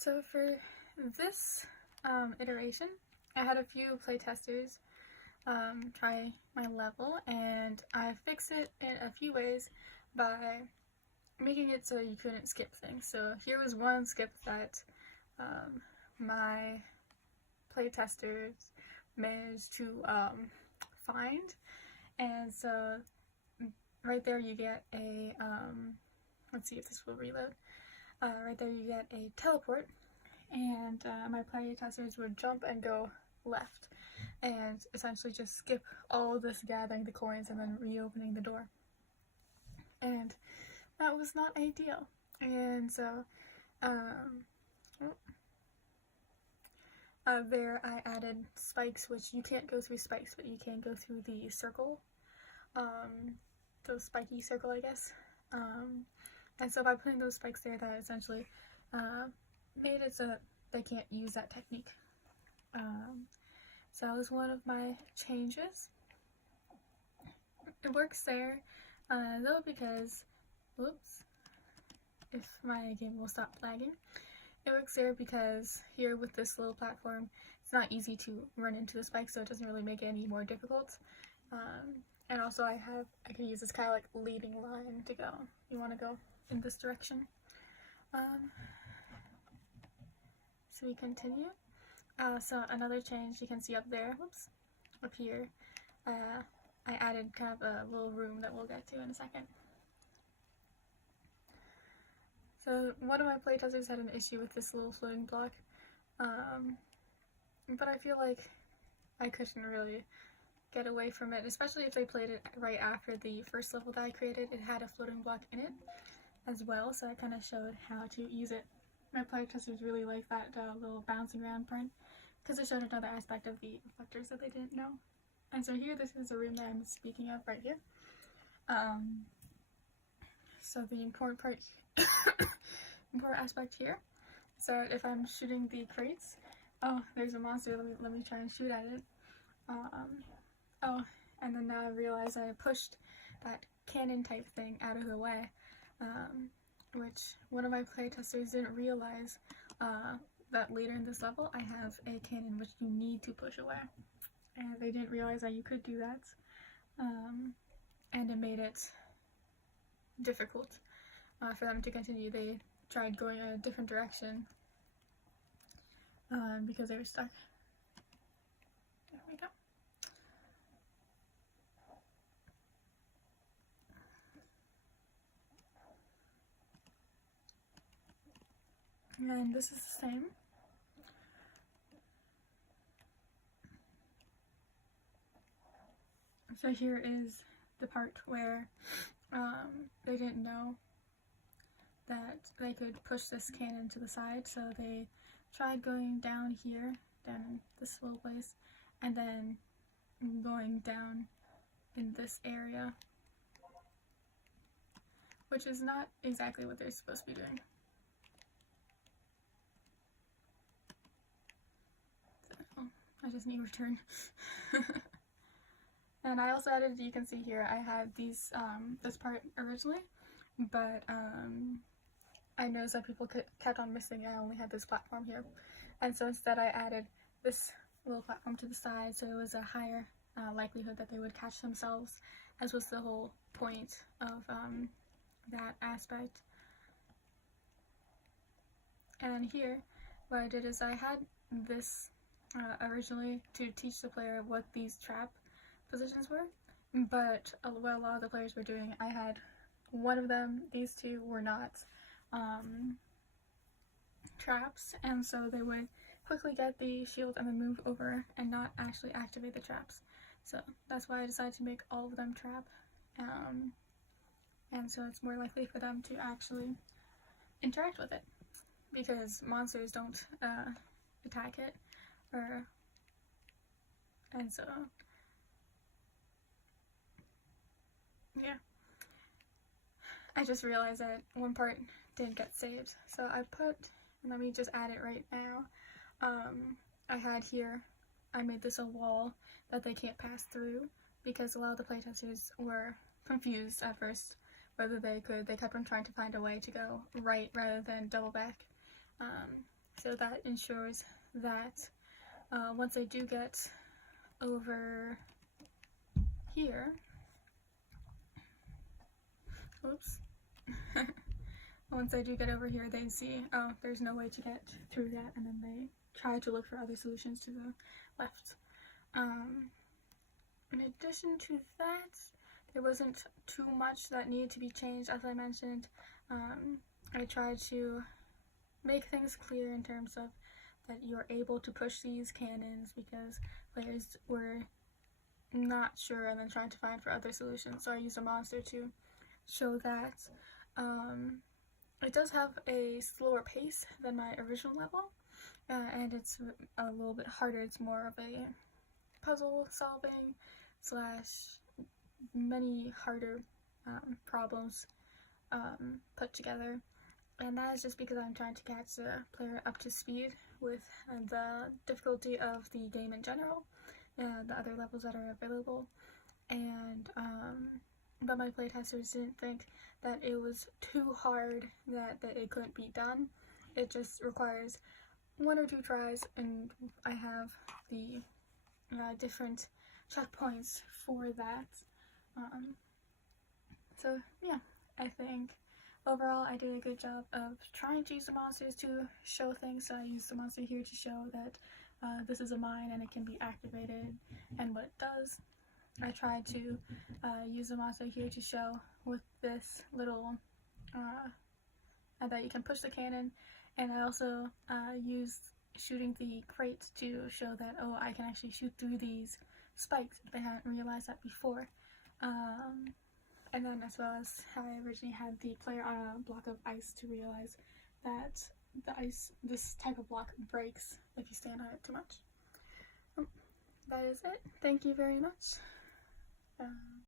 So for this iteration, I had a few playtesters try my level, and I fixed it in a few ways by making it so you couldn't skip things. So here was one skip that my playtesters managed to find, and so right there you get a let's see if this will reload. Right there you get a teleport, and my playtesters would jump and go left and essentially just skip all this gathering the coins and then reopening the door, and that was not ideal. And so there I added spikes, which you can't go through spikes, but you can go through the circle, the spiky circle, I guess. And so by putting those spikes there, that essentially made it so that they can't use that technique. So that was one of my changes. It works there, though, because, whoops, if my game will stop lagging. It works there because here with this little platform, it's not easy to run into the spikes, so it doesn't really make it any more difficult. And also I can use this kind of like leading line to go. You want to go in this direction. So we continue. So another change you can see up there, whoops, up here, I added kind of a little room that we'll get to in a second. So one of my playtesters had an issue with this little floating block, but I feel like I couldn't really get away from it, especially if they played it right after the first level that I created. It had a floating block in it as well, so I kind of showed how to use it. My playtesters really like that little bouncing around part, because it showed another aspect of the reflectors that they didn't know. And so here, this is the room that I'm speaking of right here. So the important aspect here. So if I'm shooting the crates, oh, there's a monster. Let me try and shoot at it. Oh, and then now I realize I pushed that cannon type thing out of the way, which one of my playtesters didn't realize that later in this level I have a cannon which you need to push away, and they didn't realize that you could do that, and it made it difficult for them to continue. They tried going a different direction because they were stuck. There we go. And this is the same. So here is the part where they didn't know that they could push this cannon to the side, so they tried going down here, down in this little place, and then going down in this area, which is not exactly what they're supposed to be doing. So, I just need return. And I also added, you can see here, I had these, this part originally, but I noticed that people kept on missing it. I only had this platform here, and so instead I added this little platform to the side, so it was a higher likelihood that they would catch themselves, as was the whole point of that aspect. And here, what I did is I had this originally to teach the player what these trap positions were, but what a lot of the players were doing, I had one of them, these two were not traps, and so they would quickly get the shield and then move over and not actually activate the traps. So that's why I decided to make all of them trap, and so it's more likely for them to actually interact with it, because monsters don't attack it, and so yeah. I just realized that one part didn't get saved, so I put, let me just add it right now, I had here, I made this a wall that they can't pass through, because a lot of the playtesters were confused at first whether they could. They kept on trying to find a way to go right rather than double back. So that ensures that once I do get over here, oops, once I do get over here, they see, oh, there's no way to get through that, and then they try to look for other solutions to the left. In addition to that, there wasn't too much that needed to be changed. As I mentioned, I tried to make things clear in terms of that you're able to push these cannons, because players were not sure and then trying to find for other solutions. So I used a monster to show that. It does have a slower pace than my original level, and it's a little bit harder. It's more of a puzzle solving / many harder problems put together, and that is just because I'm trying to catch the player up to speed with the difficulty of the game in general, the other levels that are available, and but my playtesters didn't think that it was too hard, that it couldn't be done. It just requires 1 or 2 tries, and I have the different checkpoints for that. So yeah, I think overall I did a good job of trying to use the monsters to show things. So I used the monster here to show that this is a mine and it can be activated and what it does. I tried to use the monster here to show with this little that you can push the cannon, and I also used shooting the crates to show that, oh, I can actually shoot through these spikes if they hadn't realized that before. And then as well as how I originally had the player on a block of ice to realize that this type of block breaks if you stand on it too much. That is it. Thank you very much.